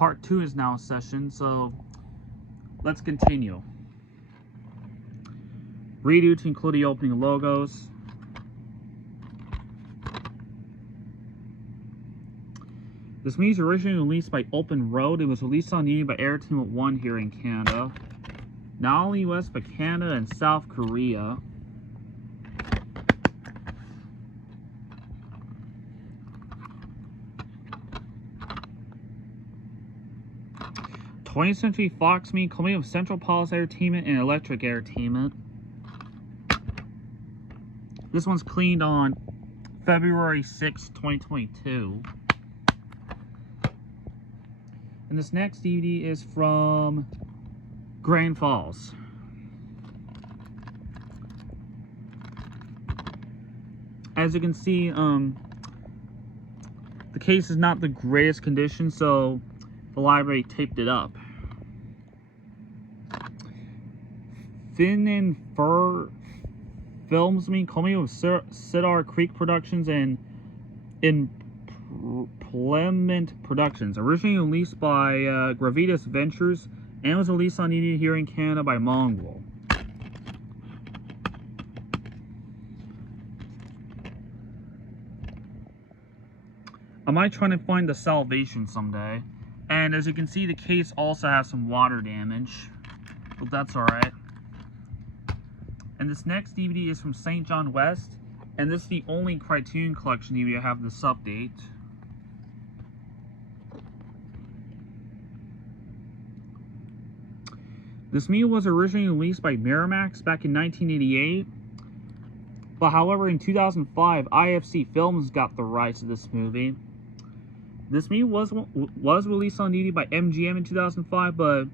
part 2 is now in session, so let's continue. Redo to include the opening logos. This movie was originally released by Open Road. It was released on DVD by Entertainment One here in Canada. Not only US, but Canada and South Korea. '20th Century Fox movie, coming of Central Palace Entertainment and Electric Entertainment. This one's cleaned on February 6, 2022. And this next DVD is from Grand Falls. As you can see, the case is not the greatest condition, so the library taped it up. Fin and Fur Films, coming with Cedar Creek Productions and Implement Productions. Originally released by Gravitas Ventures and was released on DVD here in Canada by Mongrel. I might try to find The Salvation someday. And as you can see, the case also has some water damage, but that's alright. And this next DVD is from St. John West, and this is the only Criterion Collection DVD I have this update. This movie was originally released by Miramax back in 1988, but however in 2005, IFC Films got the rights to this movie. This movie was released on DVD by MGM in 2005, but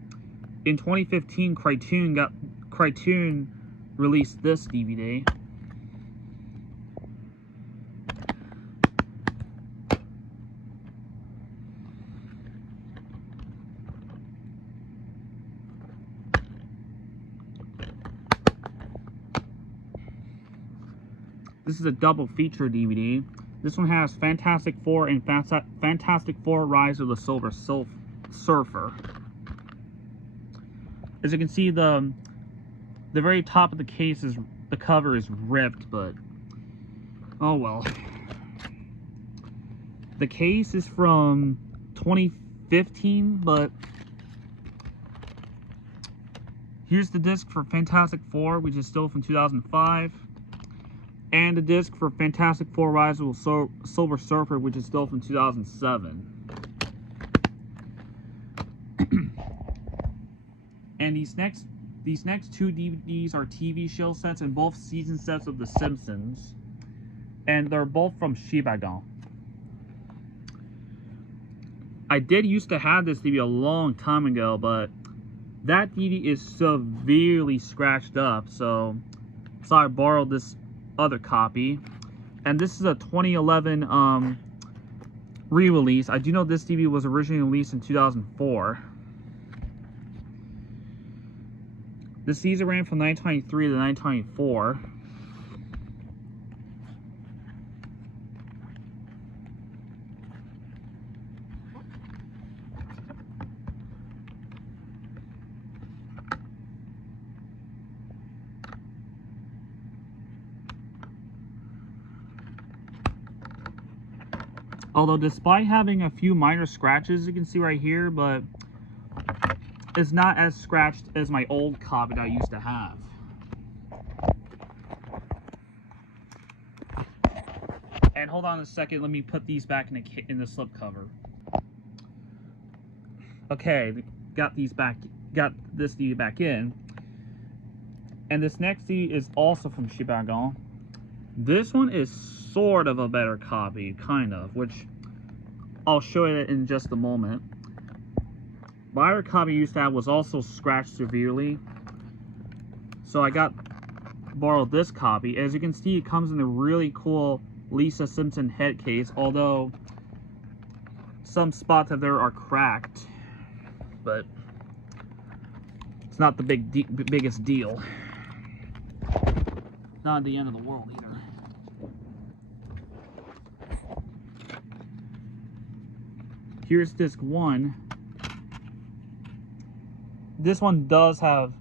in 2015, Criterion released this DVD. This is a double feature DVD. This one has Fantastic Four and Fantastic Four: Rise of the Silver Surfer. As you can see, the very top of the case is the cover is ripped, but oh well. The case is from 2015, but here's the disc for Fantastic Four, which is still from 2005. And the disc for Fantastic Four: Rise of the Silver Surfer, which is still from 2007. And these next two DVDs are TV show sets and both season sets of The Simpsons. And they're both from Shibagon. I did used to have this DVD a long time ago, but that DVD is severely scratched up, so I borrowed this other copy. And this is a 2011 re-release. I do know this DVD was originally released in 2004. The season ran from 1993 to 1994. Although despite having a few minor scratches, you can see right here, but it's not as scratched as my old copy that I used to have. And hold on a second, let me put these back in the slipcover. Okay, got this DVD back in. And this next DVD is also from Shibagon. This one is sort of a better copy, kind of, which I'll show you in just a moment. My other copy I used to have was also scratched severely, so I borrowed this copy. As you can see, it comes in a really cool Lisa Simpson head case, although some spots of there are cracked, but it's not the biggest deal. Not the end of the world either. Here's disc 1, this one does have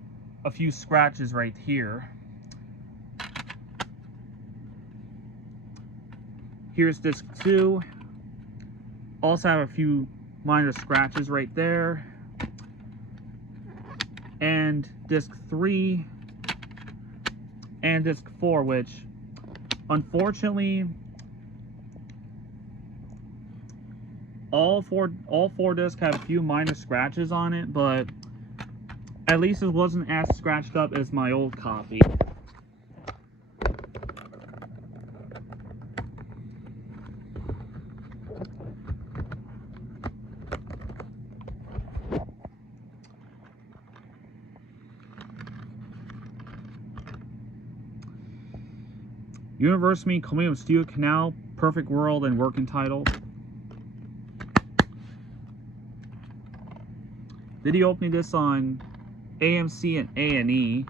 a few scratches right here. Here's disc 2. Also have a few minor scratches right there. And disc 3 and disc 4, which unfortunately all four discs have a few minor scratches on it, but at least it wasn't as scratched up as my old copy. University coming of Steel Canal, Perfect World, and working title. Video opening this on AMC and A&E.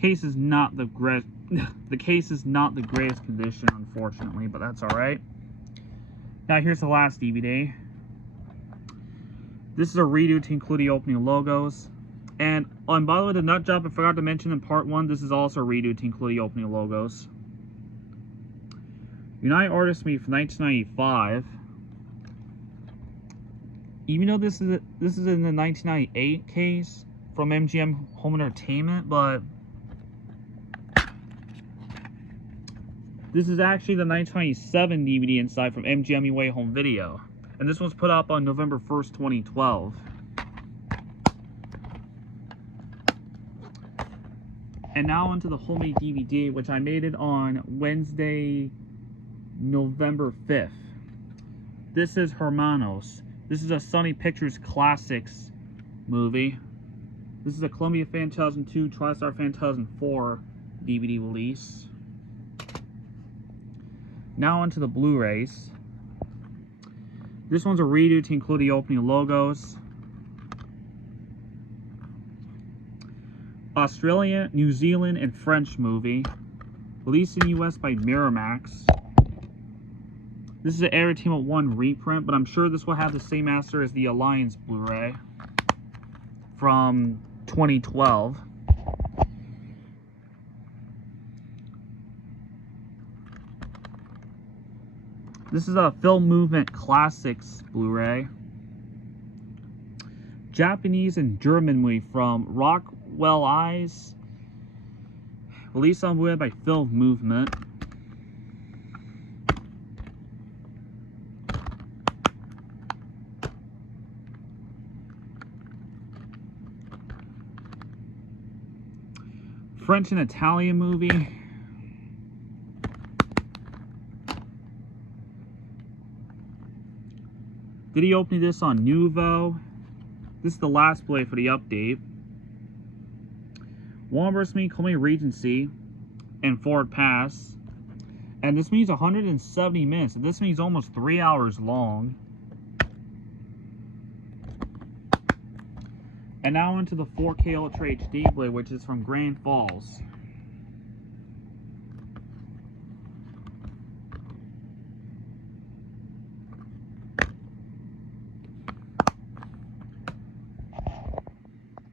Case is not the case is not the greatest condition, unfortunately, but that's all right. Now here's the last DVD. This is a redo to include the opening logos. And by the way, the nut job I forgot to mention in part 1, this is also a redo to include the opening logos. United Artists Meet from 1995. Even though this is in the 1998 case from MGM Home Entertainment, but this is actually the 1997 DVD inside from MGM UA Home Video. And this was put up on November 1st, 2012. And now onto the homemade DVD, which I made it on Wednesday, November 5th. This is Hermanos. This is a Sony Pictures Classics movie. This is a Columbia Fan 2002, TriStar Fan 2004 DVD release. Now onto the Blu-rays. This one's a redo to include the opening logos. Australia, New Zealand, and French movie. Released in the US by Miramax. This is an Entertainment 1 reprint, but I'm sure this will have the same master as the Alliance Blu-ray from 2012. This is a Film Movement Classics Blu-ray. Japanese and German movie from Rockwell Eyes. Released on Blu-ray by Film Movement. French and Italian movie. Video opening this on Nuvo. This is the last play for the update. Warner vs. Me, Columbia Regency, and Ford Pass. And this means 170 minutes. This means almost 3 hours long. And now into the 4K Ultra HD Blu-ray, which is from Grand Falls.